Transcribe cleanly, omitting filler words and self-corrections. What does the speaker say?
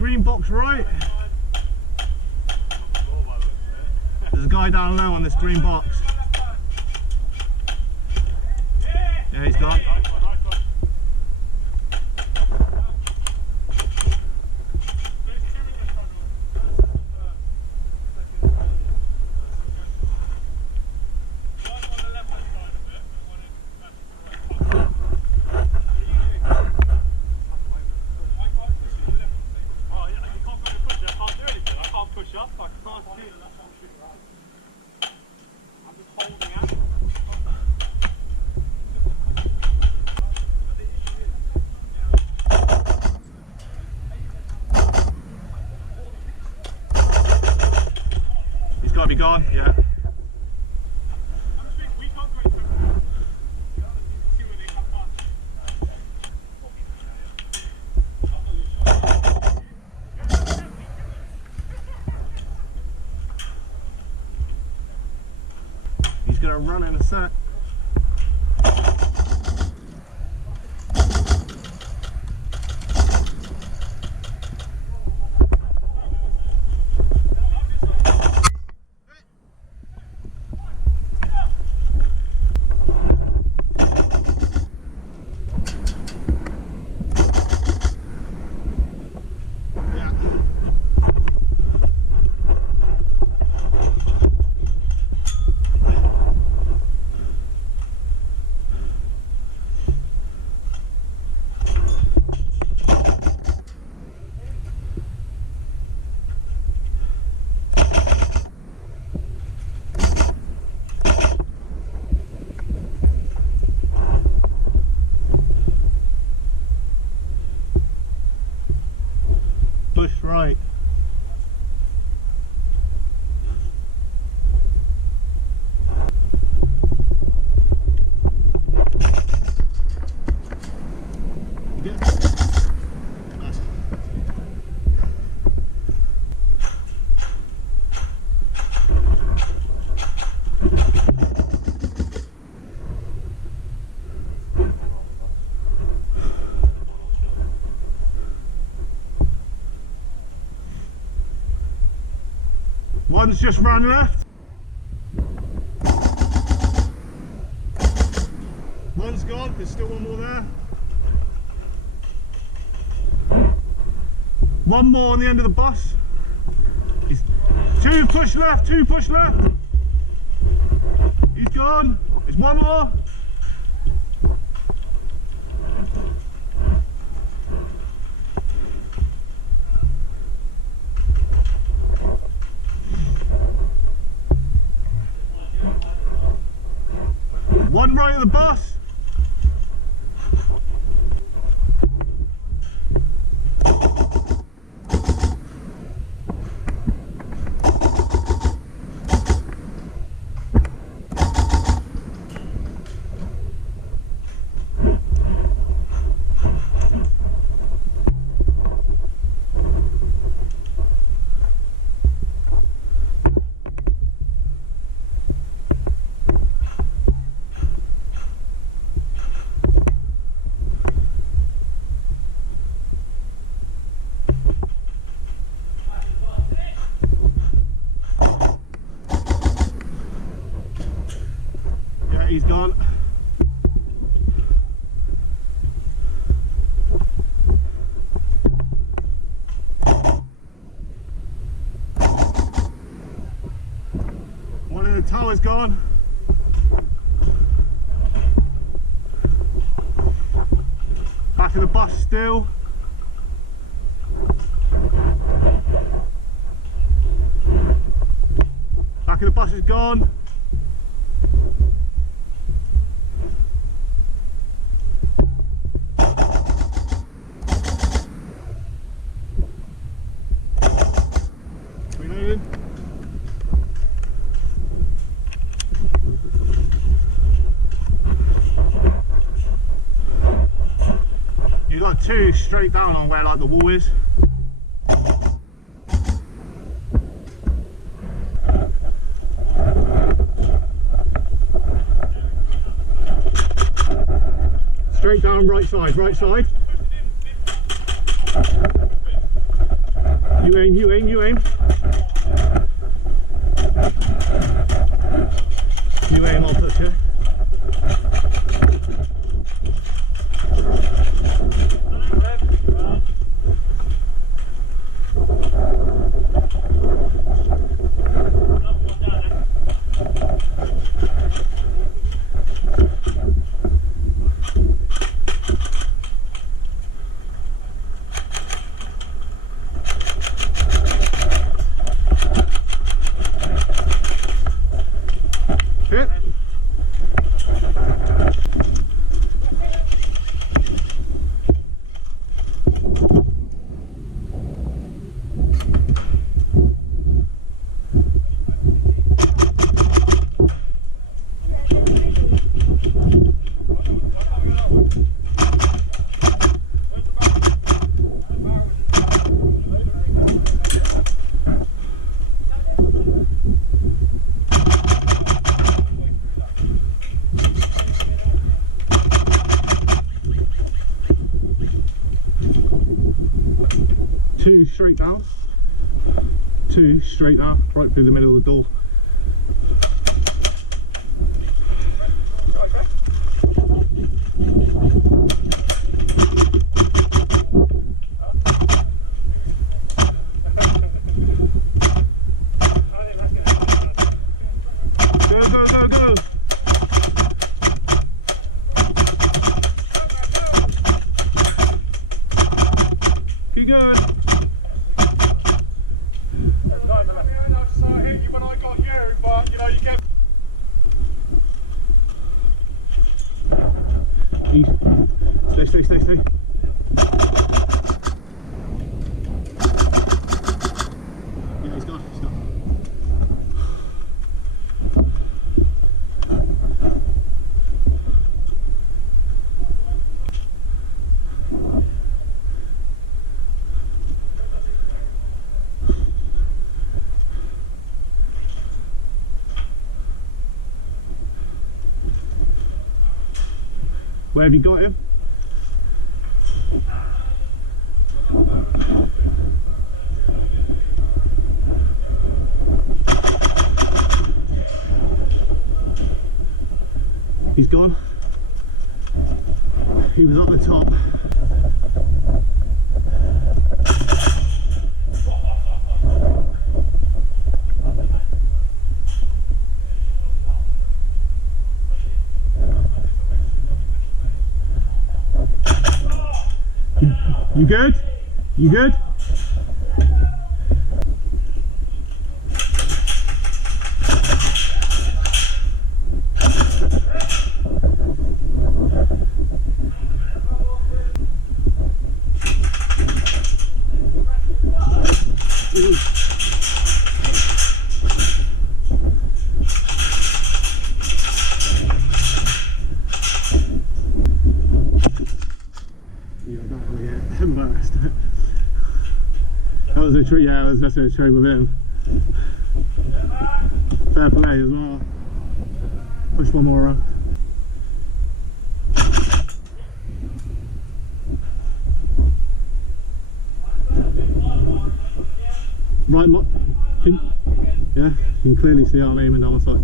green box right. There's a guy down low on this green box. Yeah, he's gone. Be gone, yeah. He's gonna run in a sec. Push right. One's just ran left. One's gone, there's still one more there. One more on the end of the bus. He's two push left, two push left. He's gone. There's one more. One right of the bus. He's gone. One of the tower's gone. Back of the bus still. Back of the bus is gone. You got two straight down on where like the wall is. Straight down right side, right side. You aim, you aim, you aim. You aim, I'll touch you. Hit. Two straight down, two straight down, right through the middle of the door. Go, go, go, go! Keep going! Stay, stay, stay, stay. Yeah, he's gone, he's gone. Where have you got him? He's gone. He was up the top. You good? You good? Embarrassed. That was a tree, yeah, I was messing a tree with him. Fair play as well. Push one more around. Right, yeah, you can clearly see I'm aiming down the side.